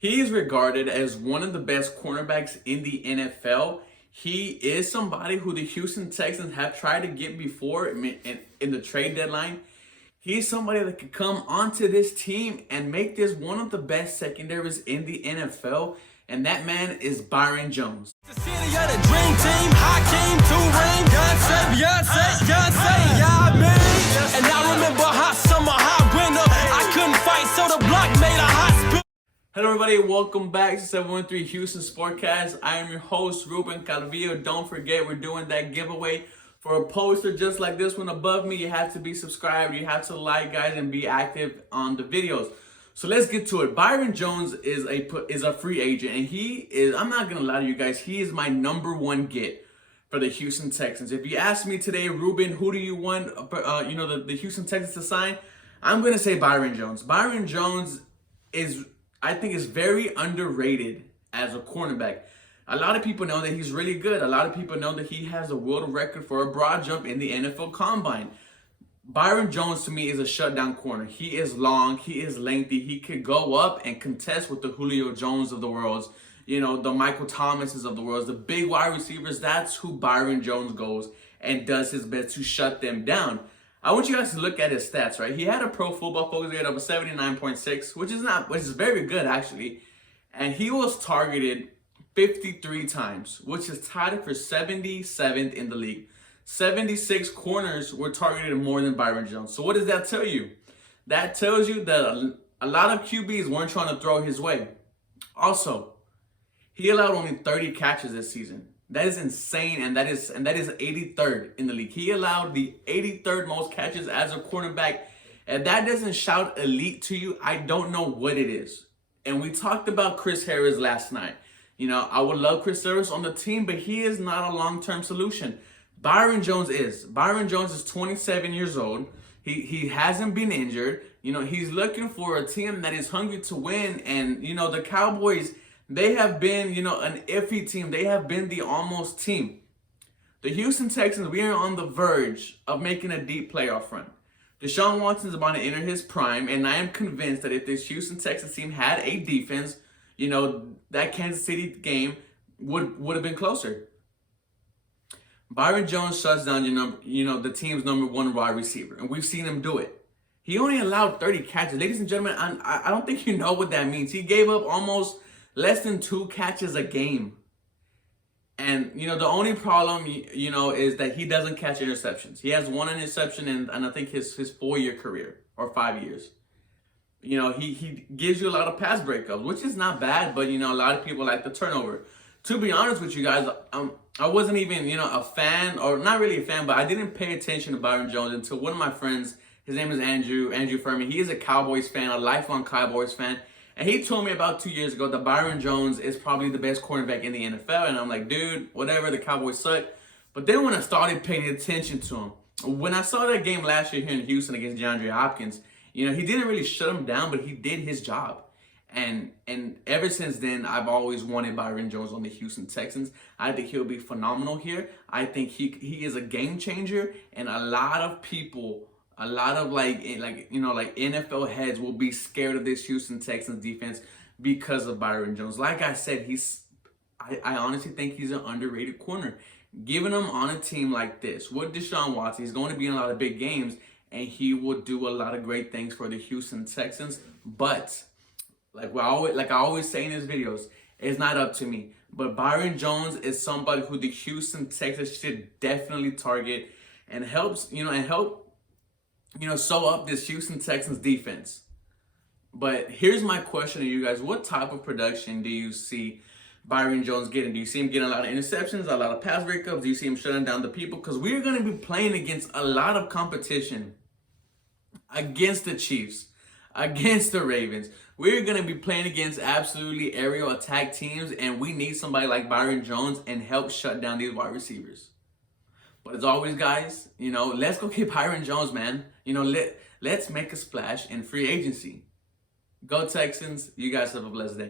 He is regarded as one of the best cornerbacks in the NFL. He is somebody who the Houston Texans have tried to get before in the trade deadline. He's somebody that could come onto this team and make this one of the best secondaries in the NFL. And that man is Byron Jones. The city of the dream team, Hakeem, Turing, Beyonce, yeah, man. And I remember hot summer, hot winter. I couldn't fight, so the block made a hot spin. Hello everybody, welcome back to 713 Houston Sportcast. I am your host, Ruben Calvillo. Don't forget, we're doing that giveaway for a poster just like this one above me. You have to be subscribed, you have to like, guys, and be active on the videos. So let's get to it. Byron Jones is a free agent, and he is, I'm not gonna lie to you guys, he is my number one get for the Houston Texans. If you ask me today, Ruben, who do you want the Houston Texans to sign? I'm gonna say Byron Jones. Byron Jones I think is very underrated as a cornerback. A lot of people know that he's really good. A lot of people know that he has a world record for a broad jump in the NFL Combine. Byron Jones, to me, is a shutdown corner. He is long. He is lengthy. He could go up and contest with the Julio Jones of the world, the Michael Thomases of the world, the big wide receivers. That's who Byron Jones goes and does his best to shut them down. I want you guys to look at his stats, right? He had a Pro Football Focus grade of a 79.6, which is very good, actually. And he was targeted 53 times, which is tied for 77th in the league. 76 corners were targeted more than Byron Jones. So what does that tell you? That tells you that a lot of QBs weren't trying to throw his way. Also, he allowed only 30 catches this season. That is insane, and that is 83rd in the league. He allowed the 83rd most catches as a cornerback. If that doesn't shout elite to you, I don't know what it is. And we talked about Chris Harris last night. I would love Chris Harris on the team, but he is not a long-term solution. Byron Jones is. Byron Jones is 27 years old. He hasn't been injured. He's looking for a team that is hungry to win. And, the Cowboys, they have been, an iffy team. They have been the almost team. The Houston Texans, we are on the verge of making a deep playoff run. Deshaun Watson is about to enter his prime, and I am convinced that if this Houston Texans team had a defense, that Kansas City game would have been closer. Byron Jones shuts down the team's number one wide receiver, and we've seen him do it. He only allowed 30 catches. Ladies and gentlemen, I don't think you know what that means. He gave up almost less than 2 catches a game. And, the only problem, is that he doesn't catch interceptions. He has 1 interception in I think his 4-year career, or 5 years. He gives you a lot of pass breakups, which is not bad, but, a lot of people like the turnover. To be honest with you guys, I wasn't even, a fan, or not really a fan, but I didn't pay attention to Byron Jones until one of my friends, his name is Andrew Furman. He is a Cowboys fan, a lifelong Cowboys fan. And he told me about 2 years ago that Byron Jones is probably the best cornerback in the NFL. And I'm like, dude, whatever, the Cowboys suck. But then when I started paying attention to him, when I saw that game last year here in Houston against DeAndre Hopkins, he didn't really shut him down, but he did his job. And ever since then, I've always wanted Byron Jones on the Houston Texans. I think he'll be phenomenal here. I think he is a game changer, and a lot of people, a lot of NFL heads will be scared of this Houston Texans defense because of Byron Jones. Like I said, I honestly think he's an underrated corner. Giving him on a team like this with Deshaun Watson, he's going to be in a lot of big games, and he will do a lot of great things for the Houston Texans. But like I always say in his videos, it's not up to me. But Byron Jones is somebody who the Houston Texans should definitely target and help sew up this Houston Texans defense. But here's my question to you guys. What type of production do you see Byron Jones getting? Do you see him getting a lot of interceptions, a lot of pass breakups? Do you see him shutting down the people? Because we're going to be playing against a lot of competition. Against the Chiefs, against the Ravens. We're going to be playing against absolutely aerial attack teams, and we need somebody like Byron Jones and help shut down these wide receivers. But as always, guys, let's go get Byron Jones, man. Let's make a splash in free agency. Go Texans. You guys have a blessed day.